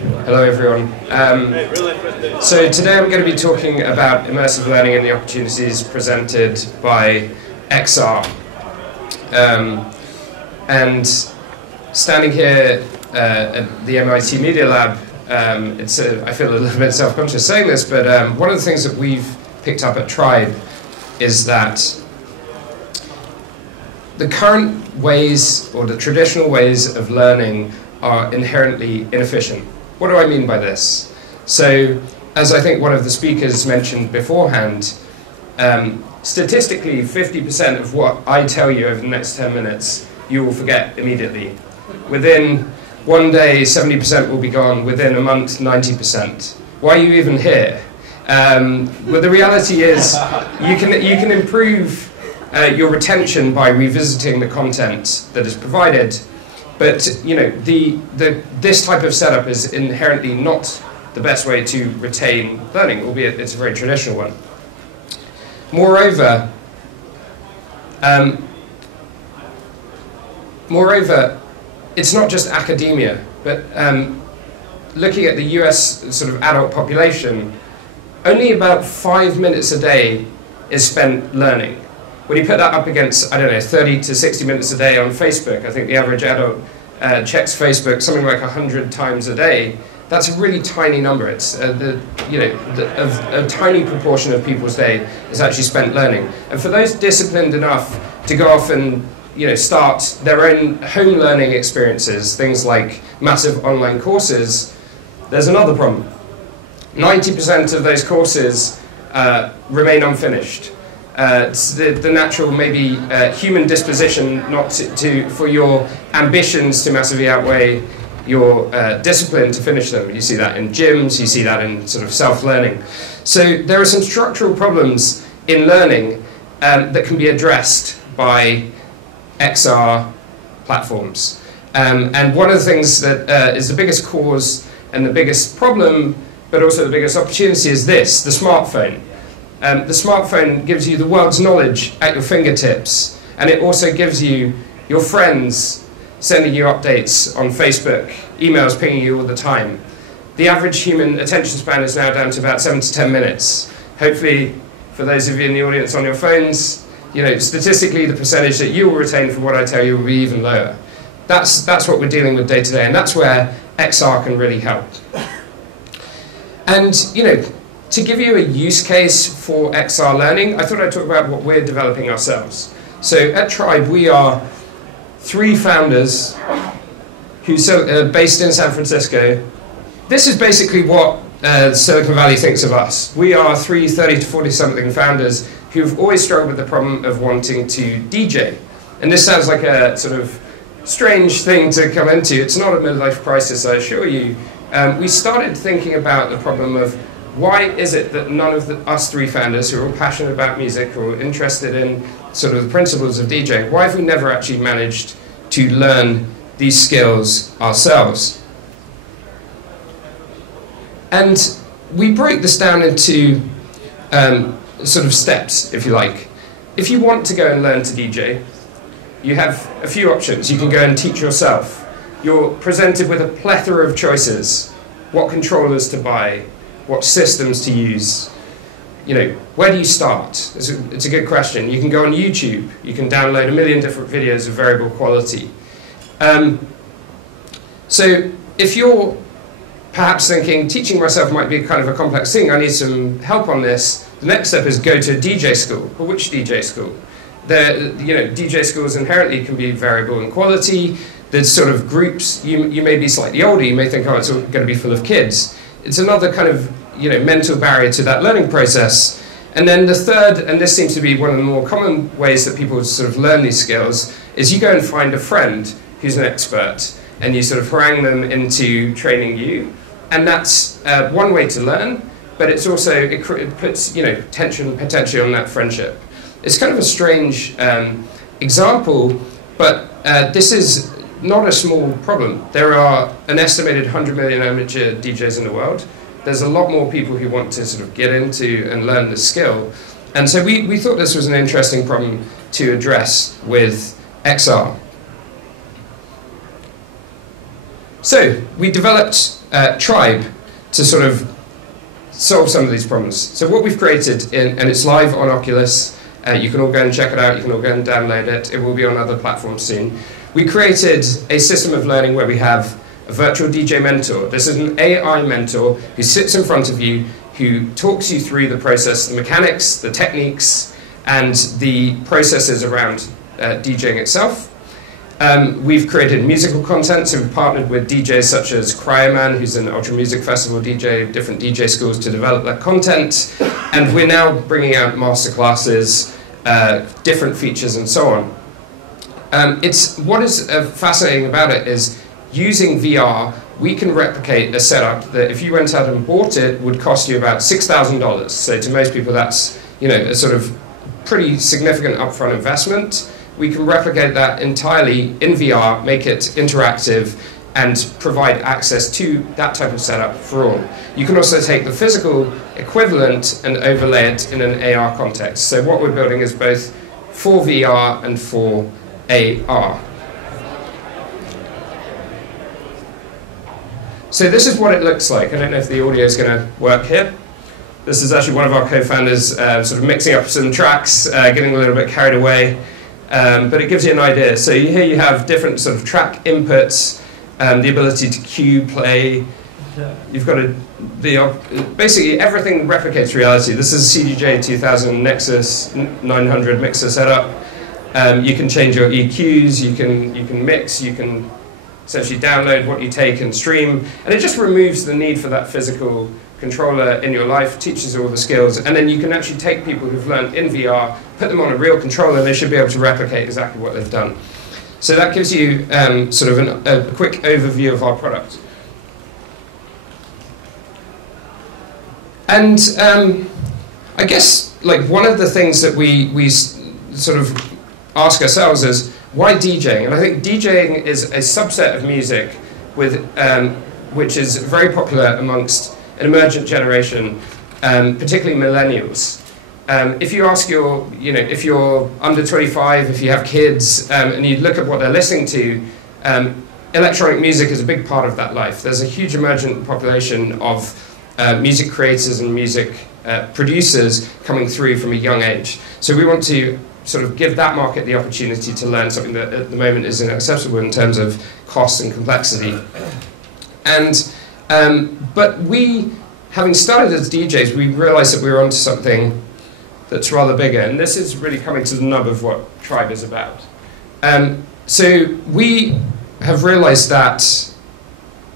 Hello everyone. So today I'm going to be talking about immersive learning and the opportunities presented by XR. And standing here at the MIT Media Lab, I feel a little bit self-conscious saying this, but one of the things that we've picked up at Tribe is that the current ways, or the traditional ways of learning, are inherently inefficient. What do I mean by this? So, as I think one of the speakers mentioned beforehand, statistically 50% of what I tell you over the next 10 minutes, you will forget immediately. Within one day, 70% will be gone. Within a month, 90%. Why are you even here? Well, the reality is you can improve your retention by revisiting the content that is provided. But this type of setup is inherently not the best way to retain learning, albeit it's a very traditional one. Moreover, it's not just academia, but looking at the US sort of adult population, only about 5 minutes a day is spent learning. When you put that up against, 30 to 60 minutes a day on Facebook, I think the average adult checks Facebook something like 100 times a day. That's a really tiny number. It's a tiny proportion of people's day is actually spent learning. And for those disciplined enough to go off and start their own home learning experiences, things like massive online courses, there's another problem. 90% of those courses remain unfinished. It's the natural, maybe human disposition not for your ambitions to massively outweigh your discipline to finish them. You see that in gyms, you see that in sort of self-learning. So there are some structural problems in learning that can be addressed by XR platforms. And one of the things that is the biggest cause and the biggest problem, but also the biggest opportunity, is this: the smartphone. The smartphone gives you the world's knowledge at your fingertips, and it also gives you your friends sending you updates on Facebook, emails pinging you all the time. The average human attention span is now down to about 7 to 10 minutes. Hopefully, for those of you in the audience on your phones, statistically the percentage that you will retain from what I tell you will be even lower. That's what we're dealing with day to day, and that's where XR can really help. And, to give you a use case for XR learning, I thought I'd talk about what we're developing ourselves. So at Tribe, we are 3 founders who are based in San Francisco. This is basically what Silicon Valley thinks of us. We are 3 30 to 40-something founders who've always struggled with the problem of wanting to DJ. And this sounds like a sort of strange thing to come into. It's not a midlife crisis, I assure you. We started thinking about the problem of why is it that none of us 3 founders who are all passionate about music or interested in sort of the principles of DJing, why have we never actually managed to learn these skills ourselves? And we break this down into sort of steps, if you like. If you want to go and learn to DJ, you have a few options. You can go and teach yourself. You're presented with a plethora of choices: what controllers to buy, what systems to use. Where do you start? It's a good question. You can go on YouTube. You can download a million different videos of variable quality. So if you're perhaps thinking, teaching myself might be kind of a complex thing, I need some help on this, the next step is go to a DJ school. Well, which DJ school? DJ schools inherently can be variable in quality. There's sort of groups. You may be slightly older. You may think, oh, it's going to be full of kids. It's another kind of mental barrier to that learning process. And then the third, and this seems to be one of the more common ways that people sort of learn these skills, is you go and find a friend who's an expert, and you sort of harangue them into training you. And that's one way to learn, but it's also, it puts tension potentially on that friendship. It's kind of a strange example, but this is not a small problem. There are an estimated 100 million amateur DJs in the world. There's a lot more people who want to sort of get into and learn the skill. And so we thought this was an interesting problem to address with XR. So we developed Tribe to sort of solve some of these problems. So what we've created, and it's live on Oculus, you can all go and check it out, you can all go and download it, it will be on other platforms soon. We created a system of learning where we have a virtual DJ mentor. This is an AI mentor who sits in front of you, who talks you through the process, the mechanics, the techniques, and the processes around DJing itself. We've created musical content, so we've partnered with DJs such as Cryoman, who's an Ultra Music Festival DJ, different DJ schools to develop that content. And we're now bringing out masterclasses, different features, and so on. What is fascinating about it is using VR, we can replicate a setup that if you went out and bought it would cost you about $6,000. So to most people that's a sort of pretty significant upfront investment. We can replicate that entirely in VR, make it interactive, and provide access to that type of setup for all. You can also take the physical equivalent and overlay it in an AR context. So what we're building is both for VR and for AR. So this is what it looks like. I don't know if the audio is going to work here. This is actually one of our co-founders sort of mixing up some tracks, getting a little bit carried away. But it gives you an idea. So here you have different sort of track inputs, the ability to cue, play. You've got basically everything replicates reality. This is a CDJ 2000 Nexus 900 mixer setup. You can change your EQs, you can mix, you can essentially download what you take and stream. And it just removes the need for that physical controller in your life, teaches you all the skills, and then you can actually take people who've learned in VR, put them on a real controller, and they should be able to replicate exactly what they've done. So that gives you sort of a quick overview of our product. And I guess one of the things that we sort of ask ourselves is, why DJing? And I think DJing is a subset of music which is very popular amongst an emergent generation, particularly millennials. If you ask if you're under 25, if you have kids, and you look at what they're listening to, electronic music is a big part of that life. There's a huge emergent population of music creators and music producers coming through from a young age. So we want to sort of give that market the opportunity to learn something that at the moment is inaccessible in terms of cost and complexity. And but we, having started as DJs, we realized that we were onto something that's rather bigger, and this is really coming to the nub of what Tribe is about. So we have realized that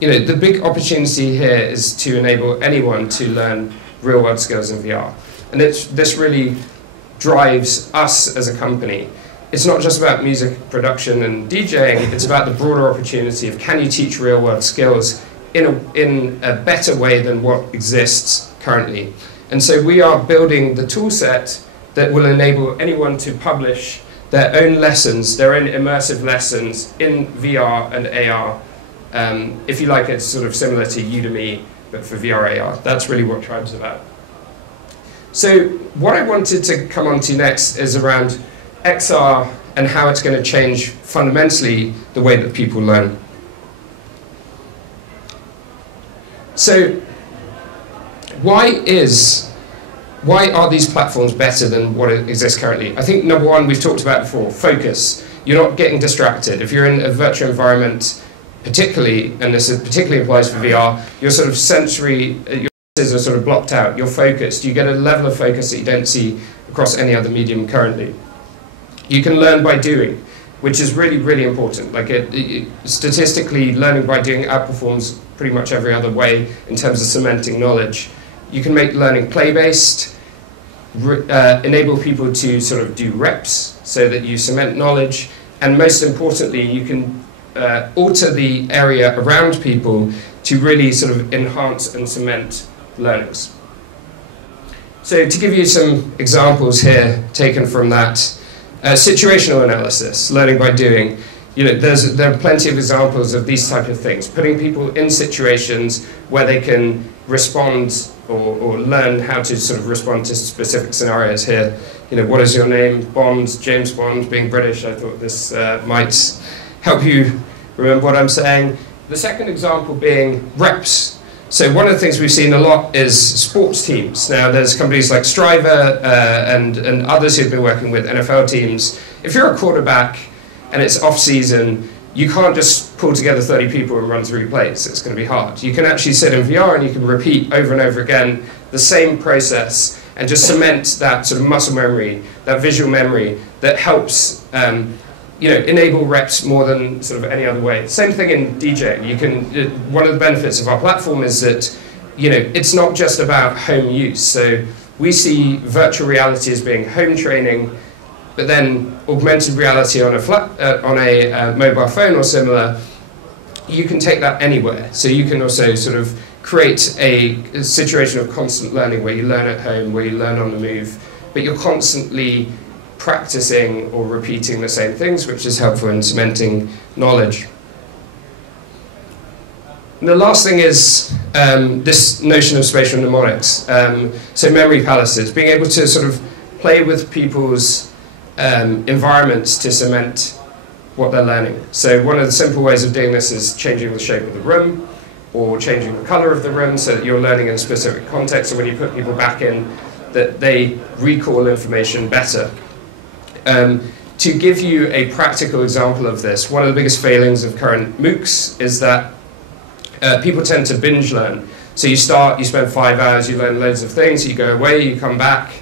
the big opportunity here is to enable anyone to learn real-world skills in VR, and this really drives us as a company. It's not just about music production and DJing, it's about the broader opportunity of can you teach real-world skills in a better way than what exists currently. And so we are building the tool set that will enable anyone to publish their own lessons, their own immersive lessons in VR and AR. If you like, it's sort of similar to Udemy, but for VR AR. That's really what Tribe's about. So what I wanted to come on to next is around XR and how it's going to change fundamentally the way that people learn. So why are these platforms better than what exists currently? I think number one, we've talked about before, focus. You're not getting distracted. If you're in a virtual environment, particularly, and this particularly applies for VR, your sort of sensory, your senses are sort of blocked out. You're focused. You get a level of focus that you don't see across any other medium currently. You can learn by doing, which is really, really important. Statistically, learning by doing outperforms pretty much every other way in terms of cementing knowledge. You can make learning play-based, enable people to sort of do reps so that you cement knowledge, and most importantly, you can alter the area around people to really sort of enhance and cement learnings. So to give you some examples here taken from that, situational analysis, learning by doing. There are plenty of examples of these type of things, putting people in situations where they can respond or learn how to sort of respond to specific scenarios here. What is your name? Bond, James Bond, being British, I thought this might help you remember what I'm saying. The second example being reps. So one of the things we've seen a lot is sports teams. Now there's companies like Striver and others who've been working with NFL teams. If you're a quarterback and it's off season, you can't just pull together 30 people and run through plays. It's going to be hard. You can actually sit in VR and you can repeat over and over again the same process and just cement that sort of muscle memory, that visual memory that helps enable reps more than sort of any other way. Same thing in DJing. You can. One of the benefits of our platform is that it's not just about home use. So we see virtual reality as being home training, but then augmented reality on a mobile phone or similar, you can take that anywhere. So you can also sort of create a situation of constant learning where you learn at home, where you learn on the move, but you're constantly practicing or repeating the same things, which is helpful in cementing knowledge. And the last thing is this notion of spatial mnemonics. So memory palaces, being able to sort of play with people's environments to cement what they're learning. So one of the simple ways of doing this is changing the shape of the room or changing the color of the room so that you're learning in a specific context, so when you put people back in, that they recall information better. To give you a practical example of this, one of the biggest failings of current MOOCs is that people tend to binge learn. So you start, you spend 5 hours, you learn loads of things, you go away, you come back,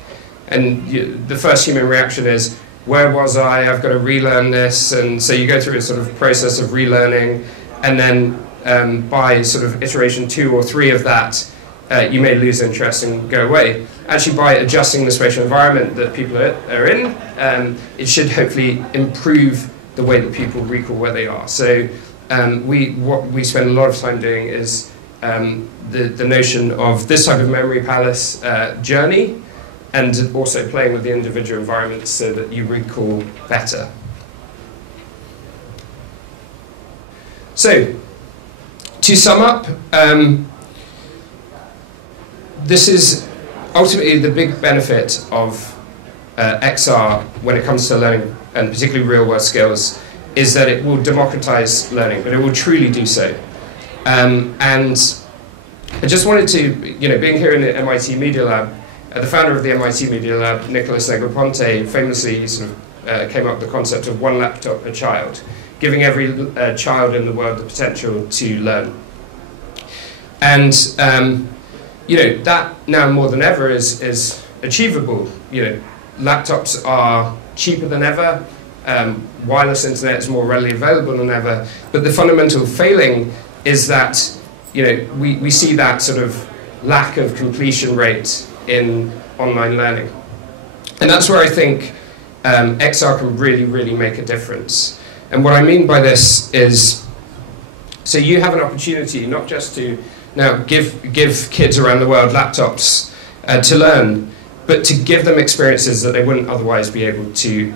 and the first human reaction is, where was I? I've got to relearn this. And so you go through a sort of process of relearning, and then by sort of iteration 2 or 3 of that, you may lose interest and go away. Actually, by adjusting the spatial environment that people are in, it should hopefully improve the way that people recall where they are. So what we spend a lot of time doing is the notion of this type of memory palace journey, and also playing with the individual environments so that you recall better. So, to sum up, this is ultimately the big benefit of XR when it comes to learning, and particularly real-world skills, is that it will democratize learning, but it will truly do so. And I just wanted to, being here in the MIT Media Lab, the founder of the MIT Media Lab, Nicholas Negroponte, famously sort of came up with the concept of one laptop per child, giving every child in the world the potential to learn. And that now more than ever is achievable. Laptops are cheaper than ever. Wireless internet is more readily available than ever. But the fundamental failing is that we see that sort of lack of completion rate in online learning. And that's where I think XR can really, really make a difference. And what I mean by this is, so you have an opportunity not just to now give kids around the world laptops to learn, but to give them experiences that they wouldn't otherwise be able to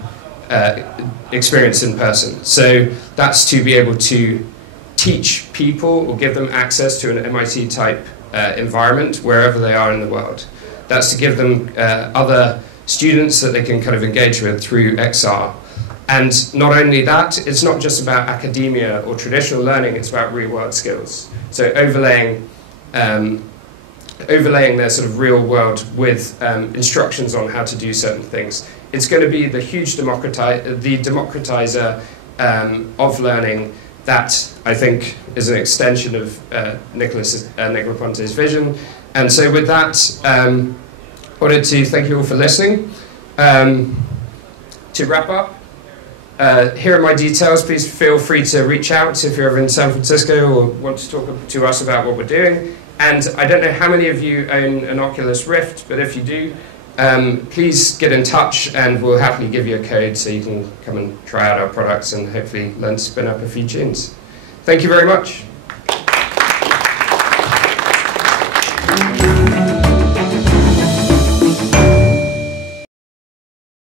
experience in person. So that's to be able to teach people or give them access to an MIT type environment wherever they are in the world. That's to give them other students that they can kind of engage with through XR. And not only that, it's not just about academia or traditional learning, it's about real-world skills. So overlaying their sort of real world with instructions on how to do certain things. It's going to be the huge democratizer of learning that I think is an extension of Nicholas Negroponte's vision. And so with that, I wanted to thank you all for listening. To wrap up, here are my details. Please feel free to reach out if you're ever in San Francisco or want to talk to us about what we're doing. And I don't know how many of you own an Oculus Rift, but if you do, please get in touch and we'll happily give you a code so you can come and try out our products and hopefully learn to spin up a few tunes. Thank you very much.